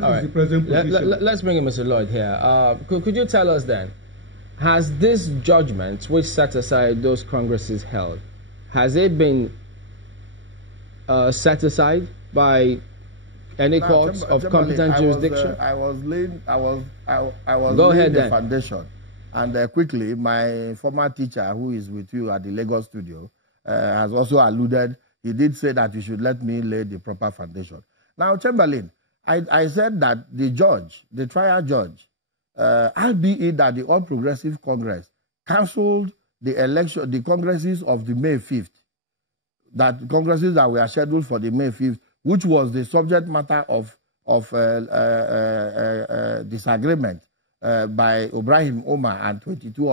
That is the present position. Let's bring in Mr. Lloyd here. Could you tell us then, has this judgment, which set aside those congresses held, has it been set aside by any courts of competent jurisdiction? I was laying the foundation, and quickly, my former teacher, who is with you at the Lagos studio, has also alluded. He did say that you should let me lay the proper foundation. Now, Chamberlain, I said that the judge, the trial judge, albeit that the All Progressive Congress cancelled the election, the congresses of the May 5th, that congresses that were scheduled for the May 5th, which was the subject matter of disagreement by Ibrahim Omar and 22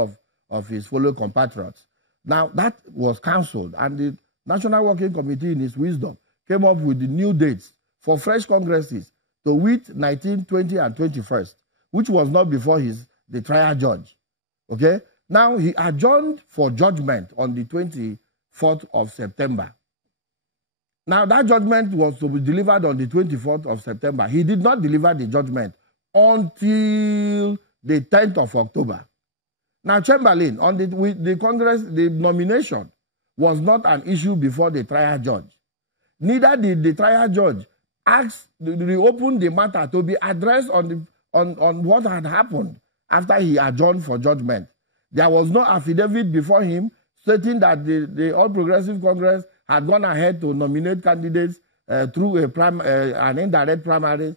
of his fellow compatriots. Now, that was cancelled, and the National Working Committee, in its wisdom, came up with the new dates for fresh congresses to wit 19, 20, and 21st, which was not before the trial judge. Okay? Now, he adjourned for judgment on the 24th of September. Now, that judgment was to be delivered on the 24th of September. He did not deliver the judgment until the 10th of October. Now, Chamberlain, with the Congress, the nomination was not an issue before the trial judge. Neither did the trial judge reopen the matter to be addressed on what had happened after he adjourned for judgment. There was no affidavit before him stating that the All Progressive Congress had gone ahead to nominate candidates through an indirect primary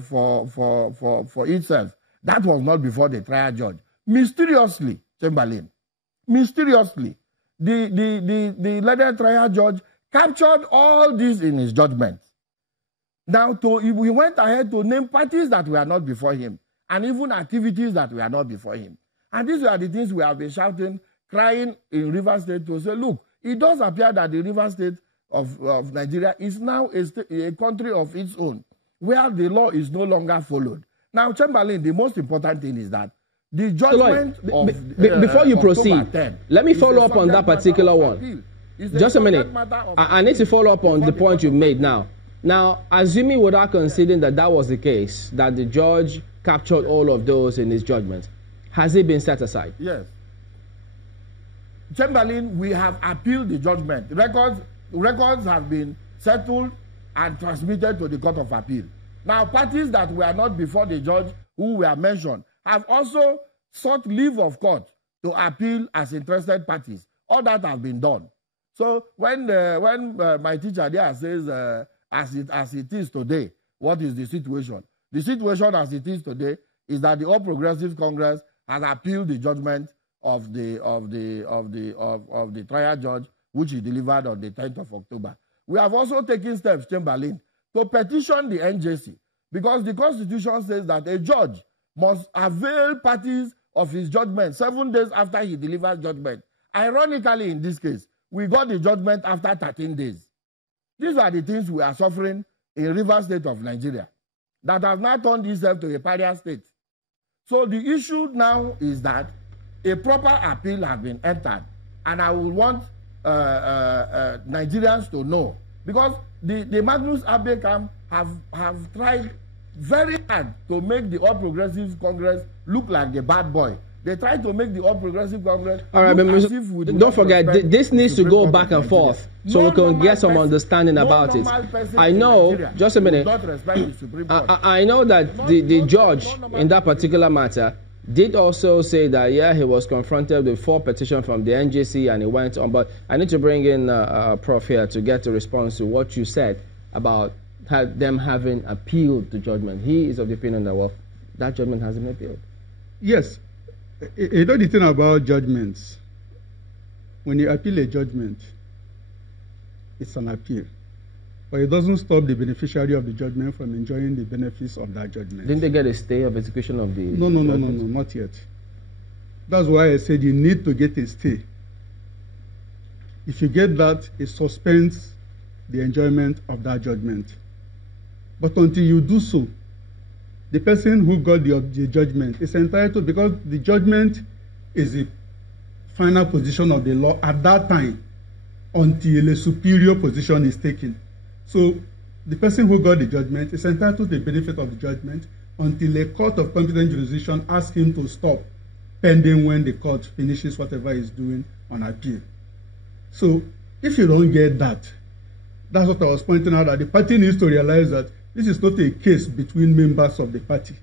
for itself. That was not before the trial judge. Mysteriously, Chamberlain, mysteriously, the leader trial judge captured all this in his judgment. Now, we went ahead to name parties that were not before him, and even activities that were not before him. And these are the things we have been shouting, crying in Rivers State to say, look, it does appear that the Rivers State of Nigeria is now a country of its own, where the law is no longer followed. Now, Chamberlain, the most important thing is that the judgment before you proceed, let me follow up on that particular one. Just a minute. I need to follow up on the point you made now. Now, assuming without conceding that that was the case, that the judge captured all of those in his judgment, has it been set aside? Yes. Chamberlain, we have appealed the judgment. Records have been settled and transmitted to the Court of Appeal. Now, parties that were not before the judge who were mentioned have also sought leave of court to appeal as interested parties. All that have been done. So when my teacher there says, as it is today, what is the situation? The situation as it is today is that the All Progressive Congress has appealed the judgment of the trial judge, which he delivered on the 10th of October. We have also taken steps, Chamberlain, to petition the NJC, because the Constitution says that a judge must avail parties of his judgment 7 days after he delivers judgment. Ironically, in this case, we got the judgment after 13 days. These are the things we are suffering in Rivers State of Nigeria that have now turned itself to a pariah state. So the issue now is that a proper appeal has been entered, and I will want Nigerians to know, because the Magnus Abe camp have tried very hard to make the All Progressive Congress look like a bad boy. They try to make the All Progressive Congress. All right, but don't forget, this needs to go back and forth so we can get some understanding about it. I know, just a minute. I know that the judge in that particular matter did also say that, yeah, he was confronted with 4 petitions from the NJC and he went on. But I need to bring in Prof here to get a response to what you said about them having appealed the judgment. He is of the opinion that, well, that judgment hasn't been appealed. Yes. You know the thing about judgments, when you appeal a judgment, it's an appeal. But it doesn't stop the beneficiary of the judgment from enjoying the benefits of that judgment. Didn't they get a stay of execution of the No, not yet. That's why I said you need to get a stay. If you get that, it suspends the enjoyment of that judgment. But until you do so, the person who got the judgment is entitled, because the judgment is the final position of the law at that time until a superior position is taken. So the person who got the judgment is entitled to the benefit of the judgment until a court of competent jurisdiction asks him to stop, pending when the court finishes whatever it's doing on appeal. So if you don't get that, that's what I was pointing out, that the party needs to realize that this is not a case between members of the party.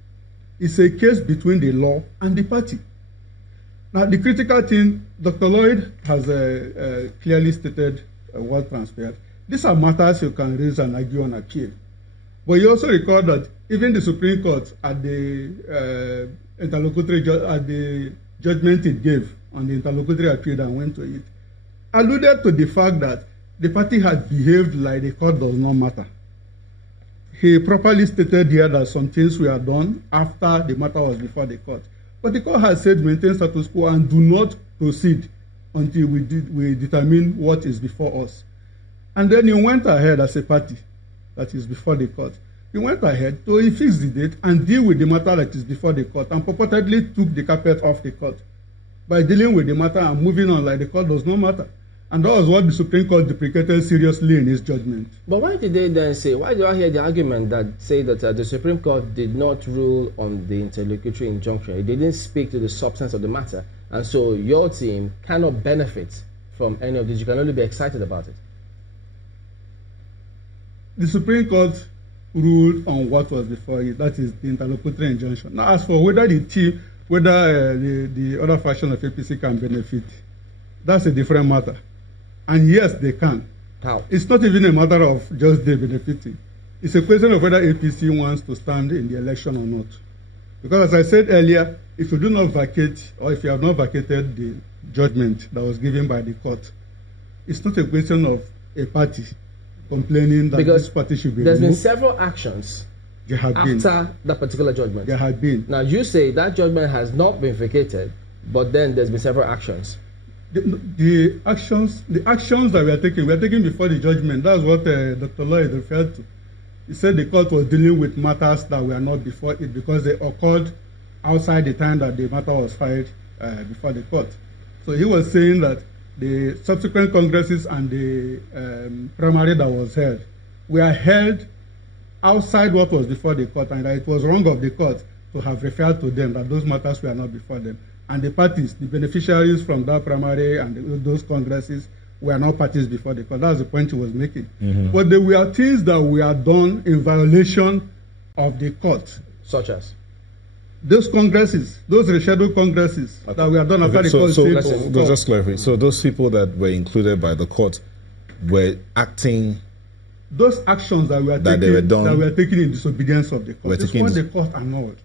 It's a case between the law and the party. Now, the critical thing, Dr. Lloyd has clearly stated what transpired. These are matters you can raise and argue on appeal. But you also recall that even the Supreme Court at the at the judgment it gave on the interlocutory appeal that went to it, alluded to the fact that the party had behaved like the court does not matter. He properly stated here that some things were done after the matter was before the court. But the court has said maintain status quo and do not proceed until we determine what is before us. And then he went ahead as a party that is before the court. He went ahead to fix the date and deal with the matter that is before the court and purportedly took the carpet off the court by dealing with the matter and moving on like the court does not matter. And that was what the Supreme Court deprecated seriously in its judgment. But why did they then say, why do I hear the argument that say that the Supreme Court did not rule on the interlocutory injunction? It didn't speak to the substance of the matter. And so your team cannot benefit from any of this. You can only be excited about it. The Supreme Court ruled on what was before it, that is the interlocutory injunction. Now, as for whether the team, the other faction of APC can benefit, that's a different matter. And yes, they can. How? It's not even a matter of just they benefiting. It's a question of whether APC wants to stand in the election or not. Because as I said earlier, if you do not vacate, or if you have not vacated the judgment that was given by the court, it's not a question of a party complaining that this party should be removed. There's been several actions after that particular judgment. There have been. Now you say that judgment has not been vacated, but then there's been several actions. The actions that we are taking before the judgment, that's what Dr. Lloyd referred to. He said the court was dealing with matters that were not before it because they occurred outside the time that the matter was filed before the court. So he was saying that the subsequent congresses and the primary that was held were held outside what was before the court, and that it was wrong of the court to have referred to them, that those matters were not before them. And the parties, the beneficiaries from that primary and those congresses were not parties before the court. That's the point he was making. Mm-hmm. But there were things that were done in violation of the court. Such as? Those congresses, those rescheduled congresses that were done after the court. So just clarify. So those people that were included by the court were acting. Those actions that were taken in disobedience of the court. That's what the court annulled.